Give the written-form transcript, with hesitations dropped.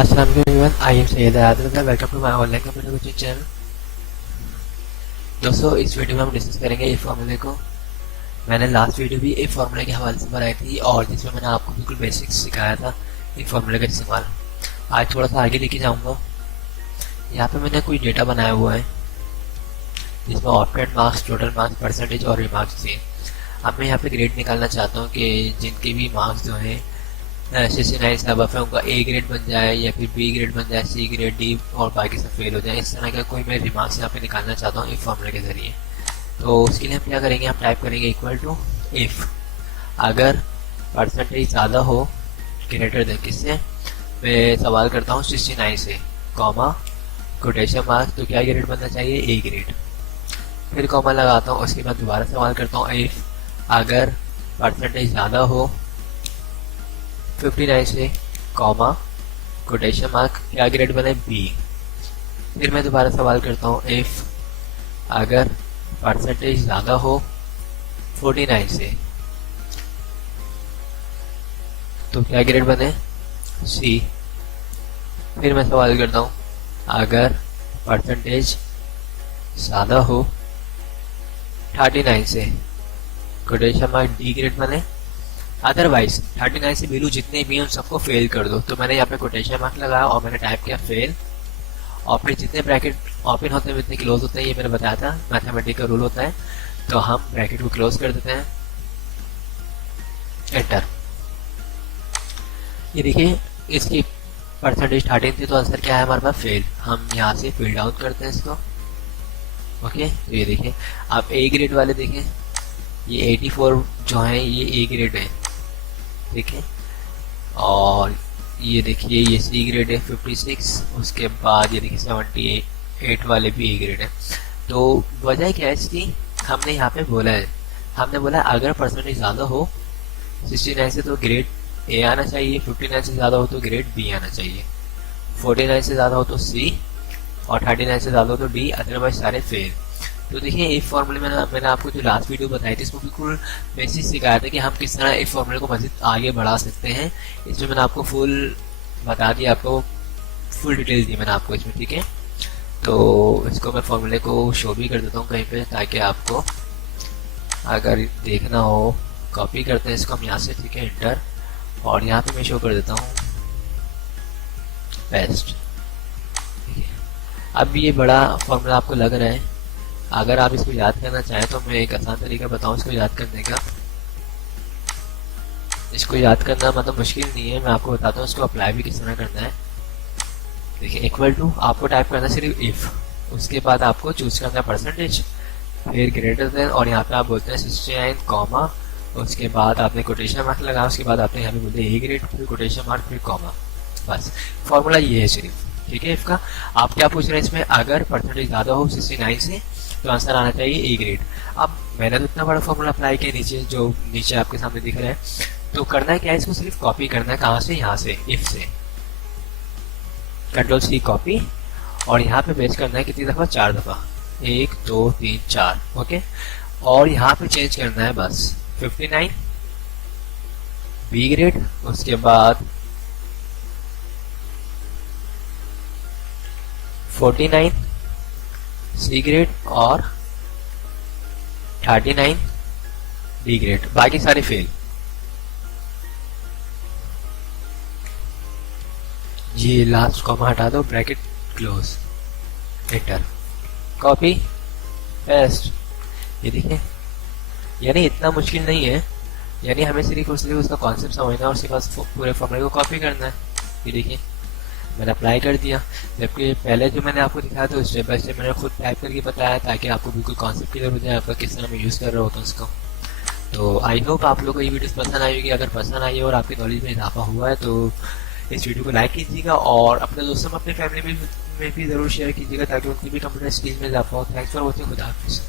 अस्सलाम वालेकुम everyone, I am Syed Adil. Welcome to my online computer coaching channel. दोस्तों, इस वीडियो में हम डिस्कस करेंगे ए फार्मूले को। मैंने लास्ट वीडियो भी ए फार्मूले के हवाले से बनाई थी और जिसमें मैंने आपको बिल्कुल बेसिक्स सिखाया था ए फार्मूले का इस्तेमाल। आज थोड़ा सा आगे लेके जाऊंगा। यहाँ पे मैंने कोई डेटा बनाया हुआ है जिसमें opted marks, total marks, percentage और रिमार्क्स थे। अब मैं यहाँ पे ग्रेड निकालना चाहता हूँ कि जिनके भी मार्क्स जो हैं 69 से अबव है उनका ए ग्रेड बन जाए या फिर बी ग्रेड बन जाए, सी ग्रेड, डी और बाकी सब फेल हो जाए। इस तरह का कोई मैं रिमार्क्स यहाँ पे निकालना चाहता हूँ इफ फॉर्मूले के जरिए। तो उसके लिए हम क्या करेंगे, हम टाइप करेंगे इक्वल टू इफ अगर परसेंटेज ज़्यादा हो ग्रेटर देन किससे, मैं सवाल करता हूँ 69 से, कॉमा कोटेशन मार्क्स, तो क्या ग्रेड बनना चाहिए, ए ग्रेड। फिर कॉमा लगाता हूँ, उसके बाद दोबारा सवाल करता हूँ इफ अगर परसेंटेज ज़्यादा हो 59 से, कॉमा कोटेशन मार्क, क्या ग्रेड बने, बी। फिर मैं दोबारा सवाल करता हूँ इफ अगर परसेंटेज ज़्यादा हो 49 से, तो क्या ग्रेड बने, सी। फिर मैं सवाल करता हूँ अगर परसेंटेज ज़्यादा हो 39 से, कोटेशन मार्क, डी ग्रेड बने। अदरवाइज 39 से बिलो जितने भी हैं उन सबको फेल कर दो। तो मैंने यहाँ पे कोटेशन मार्क लगाया और मैंने टाइप किया फेल, और फिर जितने ब्रैकेट ओपन होते हैं जितने क्लोज होते हैं ये मैंने बताया था, मैथमेटिकल रूल होता है। तो हम ब्रैकेट को क्लोज कर देते हैं, एंटर। ये देखिए इसकी परसेंटेज 13 थी तो आंसर क्या है हमारे पास, फेल। हम यहाँ से फिल डाउन करते हैं इसको। ओके, तो ये देखिए आप ए ग्रेड वाले देखें, ये 84 जो है ये ए ग्रेड है, ठीक है। और ये देखिए ये सी ग्रेड है 56, उसके बाद ये देखिए 78 वाले भी ए ग्रेड है। तो वजह क्या है इसकी, हमने यहाँ पे बोला है, हमने बोला अगर परसेंटेज ज़्यादा हो 69 से तो ग्रेड ए आना चाहिए, 59 से ज़्यादा हो तो ग्रेड बी आना चाहिए, 49 से ज़्यादा हो तो सी, और 39 से ज़्यादा हो तो डी, अदरवाइज सारे फेल। तो देखिए इफ फॉर्मूले में मैंने आपको जो लास्ट वीडियो बताई थी इसको बिल्कुल बेसिक सिखाया था कि हम किस तरह इफ फॉर्मूले को मज़ीद आगे बढ़ा सकते हैं। इसमें मैंने आपको फुल बता दिया, आपको फुल डिटेल दी मैंने आपको इसमें, ठीक है। तो इसको मैं फॉर्मूले को शो भी कर देता हूँ कहीं पे, ताकि आपको अगर देखना हो, कॉपी करते हैं इसको हम यहाँ से, ठीक है, इंटर, और यहाँ पे मैं शो कर देता हूँ पेस्ट। अब ये बड़ा फॉर्मूला आपको लग रहा है, अगर आप इसको याद करना चाहें तो मैं एक आसान तरीका बताऊं इसको याद करने का। इसको याद करना मतलब मुश्किल नहीं है, मैं आपको बताता हूँ इसको अप्लाई भी किस तरह करना है। देखिए इक्वल टू आपको टाइप करना है सिर्फ इफ, उसके बाद आपको चूज करना है परसेंटेज, फिर ग्रेटर देन, और यहाँ पे आप बोलते हैं 69, कॉमा, उसके बाद आपने कोटेशन मार्क लगाया, उसके बाद आपने यहाँ पे बोलते हैं ए ग्रेड, फिर कोटेशन मार्क, फिर कॉमा। बस फॉर्मूला ये है सिर्फ, ठीक है। इसका आप क्या पूछ रहे हैं इसमें, अगर परसेंटेज ज़्यादा हो 69 से तो आंसर आना चाहिए ए ग्रेड। अब मैंने तो इतना बड़ा फॉर्मूला अप्लाई किया नीचे, जो नीचे आपके सामने दिख रहा है। तो करना है क्या है, इसको सिर्फ कॉपी करना है, कहाँ से, यहाँ से, इफ से, कंट्रोल सी कॉपी, और यहाँ पे पेस्ट करना है कितनी दफ़ा, 4 दफ़ा, 1 2 3 4, ओके। और यहाँ पे चेंज करना है बस 59 बी ग्रेड, उसके बाद 49 सी ग्रेड और 39 डी ग्रेड, बाकी सारे फेल। ये लास्ट कॉमा हटा दो, bracket close, enter, copy paste. ये देखिए यानी इतना मुश्किल नहीं है, यानी हमें सिर्फ उसका कॉन्सेप्ट समझना है, उसके बाद पूरे फॉर्मूले को कॉपी करना है। ये देखिए मैंने अप्लाई कर दिया, जबकि पहले जो मैंने आपको दिखाया था स्टेप बाय स्टेप मैंने खुद टाइप करके बताया ताकि आपको बिल्कुल कॉन्सेप्ट क्लियर हो जाए आपका किस तरह मैं यूज़ कर रहा होता हूँ उसको। तो आई होप आप लोगों को ये वीडियो पसंद आई होगी। अगर पसंद आई और आपकी नॉलेज में इजाफा हुआ है तो इस वीडियो को लाइक कीजिएगा और अपने दोस्तों में, अपने फैमिली में भी ज़रूर शेयर कीजिएगा ताकि उनकी भी कंप्यूटर स्किल्स में इजाफा हो। थैंक्स फॉर वॉचिंग, खुदा हाफिज़।